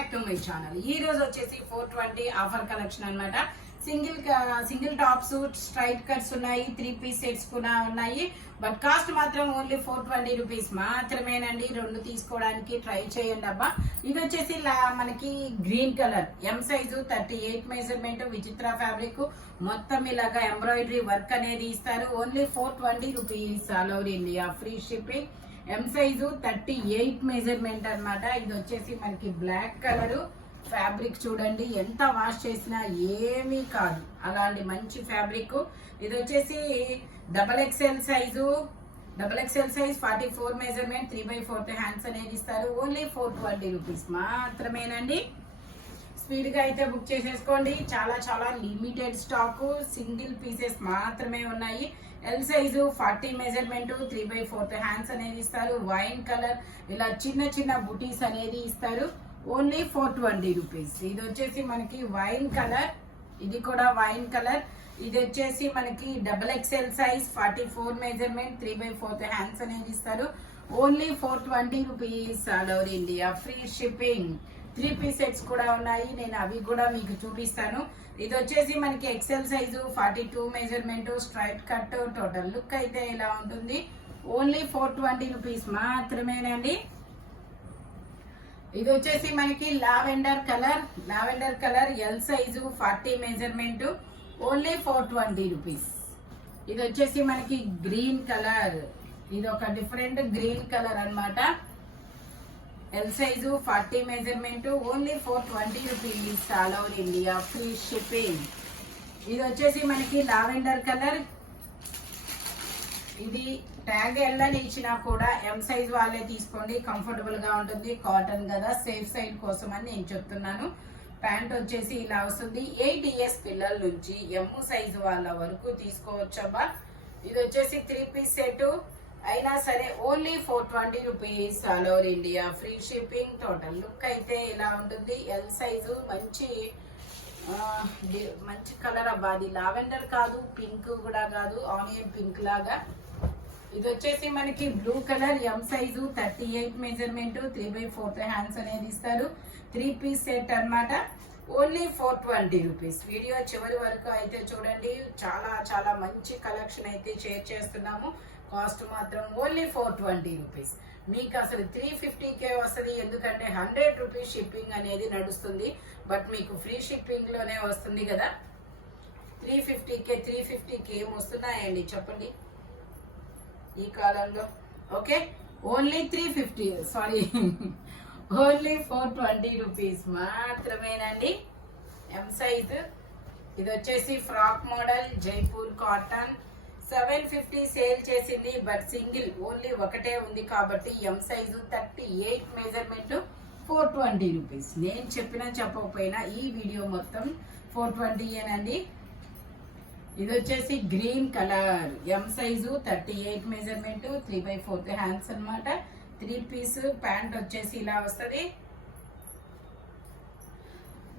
Back to my channel. ఈ రోజు వచ్చేసి 420 ఆఫర్ కలెక్షన్ అన్నమాట. సింగిల్ టాప్స్, స్ట్రైట్ కట్స్ ఉన్నాయి, 3 పీస్ సెట్స్ కూడా ఉన్నాయి. బట్ కాస్ట్ మాత్రం ఓన్లీ 420 రూపీస్ మాత్రమేనండి. రెండు తీసుకోవడానికి ట్రై చేయండి అబ్బా. ఇది వచ్చేసి మనకి green colour, M size, 38 measurement, విచిత్ర ఫ్యాబ్రిక్, మొత్తం ఇలాగా ఎంబ్రాయిడరీ వర్క్ అనేది ఇస్తారు. Only 420 rupees, all over India, free shipping. ఎం సైజు 38 మెజర్మెంట్ అన్నమాట. ఇది వచ్చేసి మనకి బ్లాక్ కలర్ ఫ్యాబ్రిక్, చూడండి ఎంత వాష్ చేసినా ఏమీ కాదు, అలాంటి మంచి ఫ్యాబ్రిక్. ఇది వచ్చేసి double XL size 44 measurement, 3/4 hands అనేది ఇస్తారు. ఓన్లీ 420 రూపీస్ మాత్రమేనండి. స్పీడ్ గా అయితే బుక్ చేసేసుకోండి. చాలా చాలా లిమిటెడ్ స్టాక్, సింగిల్ పీసెస్ మాత్రమే ఉన్నాయి. ఎల్ సైజు 40 మెజర్మెంట్, 3/4 హ్యాండ్స్ అనేది ఇస్తారు. వైన్ కలర్, ఇలా చిన్న చిన్న బుటీస్ అనేది ఇస్తారు. Only 420 rupees. ఇది వచ్చేసి మనకి వైన్ కలర్, ఇది కూడా వైన్ కలర్. ఇది వచ్చేసి మనకి double XL size, 44 measurement, 3/4 hands అనేది ఇస్తారు. Only 420 rupees, all over India, free shipping. 3 piece sets కూడా ఉన్నాయి, నేను అవి కూడా మీకు చూపిస్తాను. ఇది వచ్చేసి మనకి XL size, 42 measurement, straight cut. Total look అయితే ఇలా ఉంటుంది. ఓన్లీ 420 రూపీస్ మాత్రమేనండి. ఇది వచ్చేసి మనకి lavender colour, L size, 40 measurement, only 420 rupees. ఇది వచ్చేసి మనకి గ్రీన్ కలర్, ఇది ఒక డిఫరెంట్ గ్రీన్ కలర్ అన్నమాట. L size, 40 measurement, only 420 rupees, all over India, free shipping. ఇది వచ్చేసి మనకి లావెండర్ కలర్. ఇది ట్యాగ్ ఎల్లని ఇచ్చినా కూడా ఎం సైజ్ వాళ్ళే తీసుకోండి, కంఫర్టబుల్ గా ఉంటుంది. కాటన్ కదా, సేఫ్ సైడ్ కోసం అని నేను చెప్తున్నాను. ప్యాంట్ వచ్చేసి ఇలా వస్తుంది. 8 ఇయర్స్ పిల్లల నుంచి ఎం సైజు వాళ్ళ వరకు తీసుకోవచ్చబ్బా. ఇది వచ్చేసి 3 పీస్ సెట్ అయినా సరే only 420 rupees, all over India, free shipping. Total look అయితే ఇలా ఉంటుంది. ఎల్ సైజు, మంచి కలర్ అబ్బా. అది లావెండర్ కాదు, పింక్ కూడా కాదు, ఆనియన్ పింక్ లాగా. ఇది వచ్చేసి మనకి blue colour, M size, 38 measurement, 3/4 hands అనేది ఇస్తారు. 3 పీస్ సెట్ అన్నమాట. Only 420 rupees. వీడియో చివరి వరకు అయితే చూడండి, చాలా చాలా మంచి కలెక్షన్ అయితే షేర్ చేస్తున్నాము. కాస్ట్ మాత్రం ఓన్లీ 420 రూపీస్. మీకు అసలు 350K వస్తుంది, ఎందుకంటే 100 రూపీస్ షిప్పింగ్ అనేది నడుస్తుంది. బట్ మీకు ఫ్రీ షిప్పింగ్ లోనే వస్తుంది కదా. 350K ఏం వస్తున్నాయండి చెప్పండి ఈ కాలంలో? Okay, only 350, sorry only 420 rupees మాత్రమేనండి. M size. ఇది వచ్చేసి frock model, Jaipur cotton. 750 sale చేసింది, బట్ సింగిల్ ఓన్లీ ఒకటే ఉంది కాబట్టి ఎం సైజు, 38 మెజర్మెంట్, 420 రూపీస్. నేను చెప్పినా చెప్పకపోయినా ఈ వీడియో మొత్తం 420ఏనండి. ఇది వచ్చేసి green colour, M size, 38 measurement, 3/4 hands అన్నమాట. 3 పీస్. ప్యాంట్ వచ్చేసి ఇలా వస్తుంది.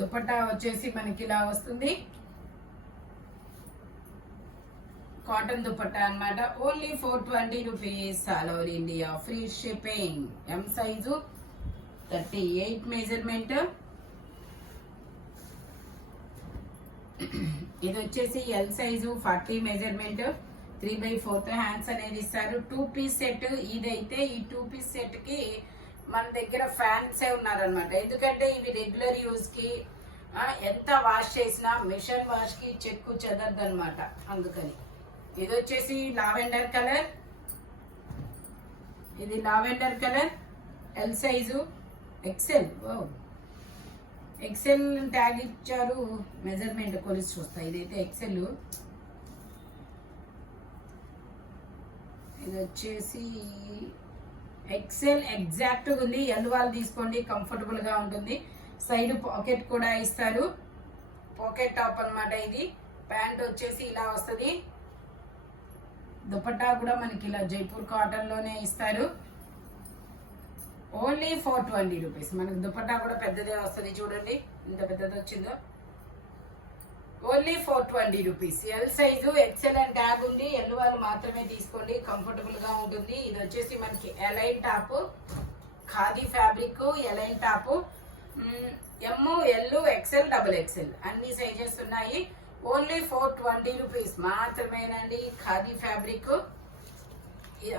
దుపట్టా వచ్చేసి మనకి ఇలా వస్తుంది, కాటన్ దుపట్టా అన్నమాట. Only 420 rupees, all over India, free shipping. ఎం సైజు, 38 మెజర్మెంట్. ఇది వచ్చేసి ఎల్ సైజు, 40 మెజర్మెంట్, 3/4 హ్యాండ్స్ అనేది ఇస్తారు. 2 పీస్ సెట్. ఇదైతే ఈ 2 పీస్ సెట్ కి మన దగ్గర ఫ్యాన్సే ఉన్నారనమాట, ఎందుకంటే ఇవి రెగ్యులర్ యూజ్ కి ఎంత వాష్ చేసినా మిషన్ వాష్ కి చెక్కు చెదరదు అనమాట, అందుకని. ఇది వచ్చేసి లావెండర్ కలర్, ఇది lavender colour, L size, XL. XL tag ఇచ్చారు, మెజర్మెంట్ కొలిసి చూస్తాయి. ఇదైతే ఎక్సెల్. ఇది వచ్చేసి ఎక్సెల్ ఎగ్జాక్ట్ ఉంది. ఎల్ వాళ్ళు తీసుకోండి, కంఫర్టబుల్ గా ఉంటుంది. సైడ్ పాకెట్ కూడా ఇస్తారు, పాకెట్ టాప్ అన్నమాట ఇది. ప్యాంట్ వచ్చేసి ఇలా వస్తుంది. దుపట్టా కూడా మనకి ఇలా జైపూర్ కాటన్ లోనే ఇస్తారు. Only 420 rupees. మనకు దుపట్టా కూడా పెద్దదే వస్తుంది, చూడండి ఎంత పెద్దది వచ్చిందో. Only 420 rupees. L size, XL and tag ఉంది. ఎల్ వాళ్ళు మాత్రమే తీసుకోండి, కంఫర్టబుల్ గా ఉంటుంది. ఇది వచ్చేసి మనకి A line top, khadi fabric, A line top. M, L, XL, double XL అన్ని సైజెస్ ఉన్నాయి. ఓన్లీ 420 రూపీస్ మాత్రమేనండి. ఖాదీ ఫ్యాబ్రిక్,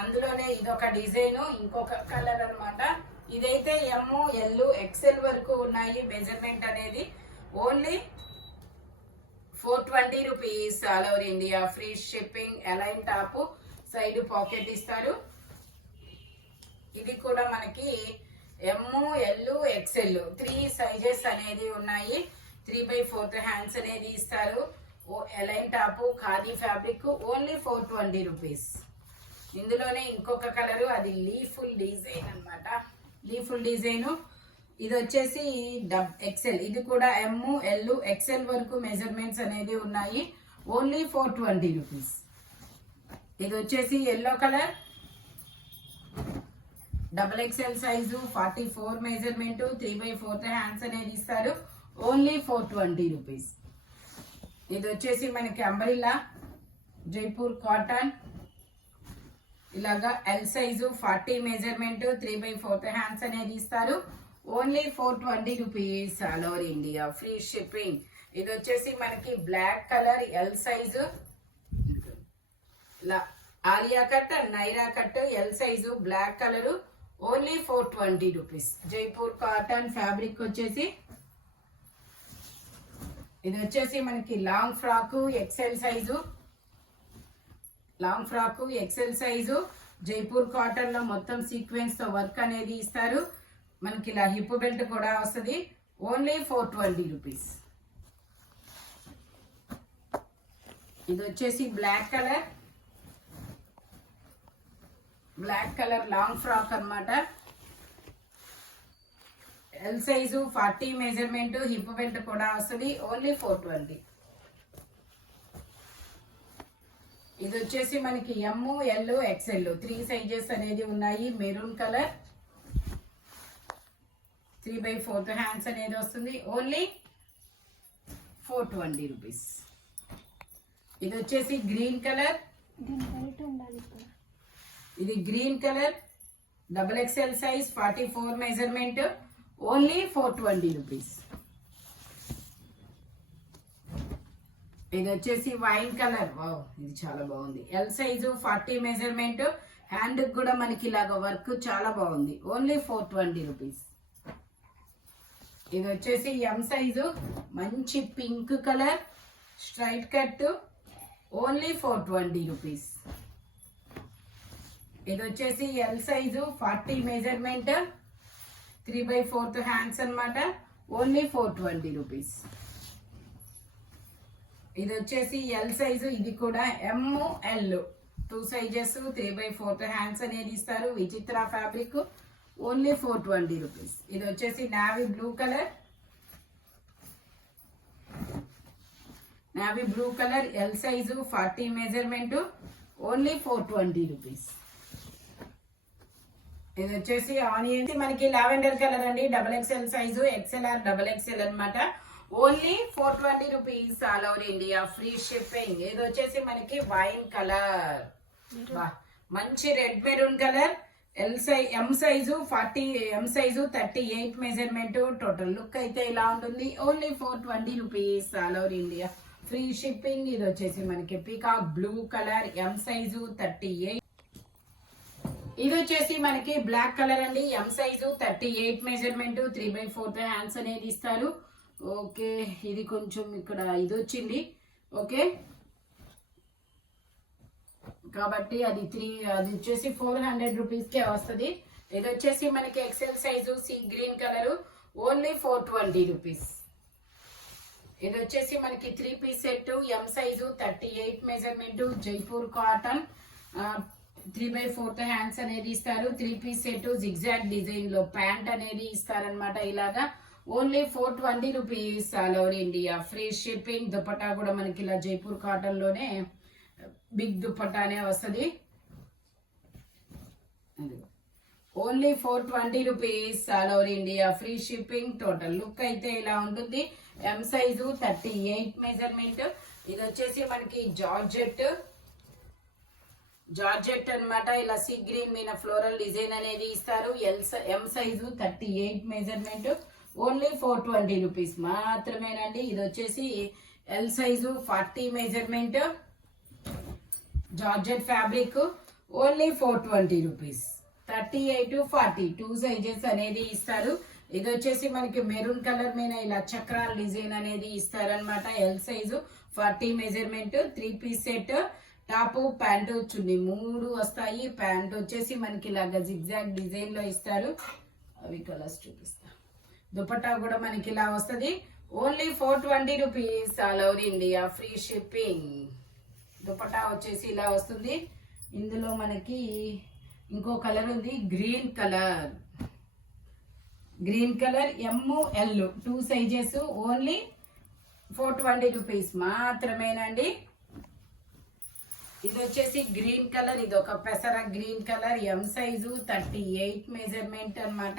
అందులోనే ఇదొక డిజైన్, ఇంకొక కలర్ అన్నమాట. ఇదైతే ఎమ్, ఎల్, ఎక్సెల్ వరకు ఉన్నాయి మెజర్మెంట్ అనేది. Only 420 rupees all over India. Free shipping. Align top, side pocket ఇస్తారు. ఇది కూడా మనకి ఎమ్, ఎల్, ఎక్సెల్ 3 సైజెస్ అనేది ఉన్నాయి. 3/4 హ్యాండ్స్ అనేది ఇస్తారు. A line top, khadi fabric, only 420 rupees. ఇందులోనే ఇంకొక కలరు, అది లీఫుల్ డిజైన్ అన్నమాట. Leafful design. ఇది వచ్చేసి ఎక్సెల్. ఇది కూడా ఎమ్, ఎల్, ఎక్సెల్ వరకు మెజర్మెంట్స్ అనేది ఉన్నాయి. Only 420 rupees. ఇది వచ్చేసి yellow colour, double XL size, 44 measurement, 3/4 hands అనేది ఇస్తారు. Only 420 rupees. ఇది వచ్చేసి మనకి అంబ్రిల్లా జైపూర్ కాటన్, ఇలాగా ఎల్ సైజు, 40 మెజర్మెంట్, 3/4 హ్యాండ్స్ అనేది ఇస్తారు. Only 420 rupees all over India. Free shipping. ఇది వచ్చేసి మనకి black colour, L size, Alia cut, Naira cut, L size, black colour. Only 420 rupees. Jaipur cotton fabric వచ్చేసి, ఇది వచ్చేసి మనకి long frock, XL size, long frock, XL size, Jaipur cotton లో మొత్తం సీక్వెన్స్ తో వర్క్ అనేది ఇస్తారు. మనకి ఇలా హిప్ బెల్ట్ కూడా వస్తుంది. Only 420 rupees. ఇది వచ్చేసి black colour, black colour long frock అన్నమాట. L size, 40 measurement, hip belt కూడా వస్తుంది. ఓన్లీ 420. ఇది వచ్చేసి మనకి ఎమ్, ఎల్, ఎక్సెల్ 3 సైజెస్ అనేది ఉన్నాయి. మెరూన్ కలర్, 3/4 హ్యాండ్స్ అనేది వస్తుంది. Only 420 rupees. ఇది వచ్చేసి గ్రీన్ కలర్, ఇది green colour, double XL size, 44 measurement, only 420 rupees. ఇది వచ్చేసి వైన్ కలర్, వావ్ ఇది చాలా బాగుంది. ఎల్ సైజు, 40 మెజర్మెంట్, హ్యాండ్ కూడా మనకి ఇలాగ వర్క్ చాలా బాగుంది. Only 420 rupees. ఇది వచ్చేసి ఎం సైజు, మంచి pink colour, straight cut, only 420 rupees. ఇది వచ్చేసి ఎల్ సైజు, 40 మెజర్మెంట్, 3/4 హ్యాండ్స్ అన్నమాట. Only 420 rupees. ఇది వచ్చేసి ఎల్ సైజు, ఇది కూడా ఎమ్, ఎల్ 2 సైజెస్, 3/4 హ్యాండ్స్ అనేది ఇస్తారు. విచిత్ర ఫ్యాబ్రిక్. Only 420 rupees. ఇది వచ్చేసి navy blue colour, navy blue colour, L size, 40 measurement, only 420 rupees. ఇది వచ్చేసి ఆనియన్, మనకి లావెండర్ కలర్ అండి. డబుల్ ఎక్స్ఎల్ సైజు, ఎక్స్ఎల్ఆర్, డబుల్ ఎక్స్ఎల్ అనమాట. Only 420 rupees all over India. Free shipping. ఇది వచ్చేసి మనకి వైన్ కలర్, మంచి red maroon colour, M size, 40, M size, 38 measurement. Total look అయితే ఇలా ఉంటుంది. Only 420 rupees all over India. Free shipping. ఇది వచ్చేసి మనకి peacock blue colour, M size, 38. ఇది వచ్చేసి మనకి బ్లాక్ కలర్ అండి. ఎం సైజు, 38 మెజర్మెంట్, 3/4 హ్యాండ్స్ అనేది ఇస్తారు. ఓకే, ఇది కొంచెం ఇక్కడ ఇది వచ్చింది. ఓకే, కాబట్టి అది వచ్చేసి 400 రూపీస్కే వస్తుంది. ఇది వచ్చేసి మనకి XL size, sea green colour, only 420 rupees. ఇది వచ్చేసి మనకి 3 piece set, M size, 38 measurement, Jaipur cotton, 3/4 hands అనేది ఇస్తారు. 3 పీస్ సెట్, జిగ్జాగ్ డిజైన్ లో ప్యాంట్ అనేది ఇస్తారనమాట. ఇలాగా only 420 rupees all over India. Free shipping. Dupatta కూడా మనకి ఇలా జైపూర్ కాటన్ లోనే బిగ్ దుపట్టానే వస్తుంది. Only 420 rupees all over India. Free shipping. Total look అయితే ఇలా ఉంటుంది. ఎం సైజు, 38 మెజర్మెంట్. ఇది వచ్చేసి మనకి జార్జెట్ అన్నమాట. ఇలా సీ గ్రీన్ మీద ఫ్లోరల్ డిజైన్ అనేది ఇస్తారు. M size, 38 measurement, only 420 rupees మాత్రమేనండి. ఇది వచ్చేసి L size 40 measurement georgette fabric only 420 rupees. 38 40 2 sizes అనేది ఇస్తారు. ఇది వచ్చేసి మనకి మెరూన్ కలర్ మీద ఇలా చక్రాల డిజైన్ అనేది ఇస్తారనమాట. L size 40 measurement 3 piece set top pant chunni 3 వస్తాయి. ప్యాంట్ వచ్చేసి మనకి ఇలాగా జిగ్జాగ్ డిజైన్ లో ఇస్తారు. అవి కలర్స్ చూపిస్తా. దుపట్టా కూడా మనకి ఇలా వస్తుంది. Only 420 rupees all over India free shipping. Dupatta వచ్చేసి ఇలా వస్తుంది. ఇందులో మనకి ఇంకో కలర్ ఉంది, green colour ML 2 sizes only 420 rupees మాత్రమేనండి. ఇది వచ్చేసి గ్రీన్ కలర్, ఇది ఒక పెసర green colour M size 38 measurement అన్నమాట.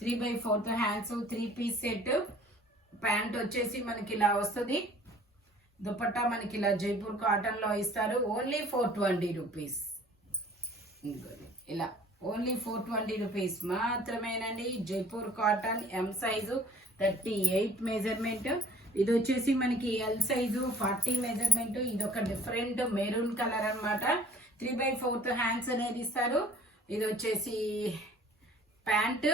3/4 హ్యాండ్స్ 3 పీస్ సెట్. ప్యాంట్ వచ్చేసి మనకి ఇలా వస్తుంది. దుపట్టా మనకి ఇలా జైపూర్ కాటన్ లో ఇస్తారు. Only 420 rupees. ఇలా ఓన్లీ 420 రూపీస్ మాత్రమేనండి. Jaipur cotton M size 38 measurement. ఇది వచ్చేసి మనకి ఎల్ సైజు 40 మెజర్మెంట్. ఇది ఒక డిఫరెంట్ మెరూన్ కలర్ అన్నమాట. 3/4 హ్యాండ్స్ అనేది ఇస్తారు. ఇది వచ్చేసి ప్యాంట్.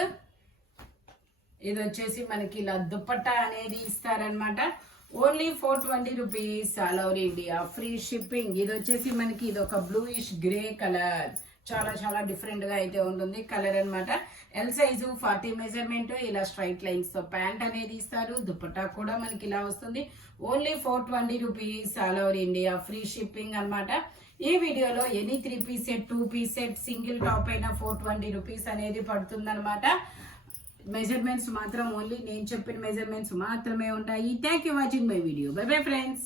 ఇది వచ్చేసి మనకి ఇలా దుపట్టా అనేది ఇస్తారనమాట. Only 420 rupees all over India free shipping. ఇది వచ్చేసి మనకి ఇది ఒక బ్లూయిష్ గ్రే కలర్, చాలా చాలా డిఫరెంట్ గా అయితే ఉంటుంది కలర్ అన్నమాట. L size 40 measurement. ఇలా స్ట్రైట్ లైన్స్ తో ప్యాంట్ అనేది ఇస్తారు. దుపట్టా కూడా మనకి ఇలా వస్తుంది. Only 420 rupees all over India free shipping అన్నమాట. ఈ వీడియోలో any 3 piece set 2 piece set single top అయినా 420 రూపీస్ అనేది పడుతుంది అనమాట. మెజర్మెంట్స్ మాత్రం ఓన్లీ నేను చెప్పిన మెజర్మెంట్స్ మాత్రమే ఉంటాయి. Thank you watching my video. By bye friends.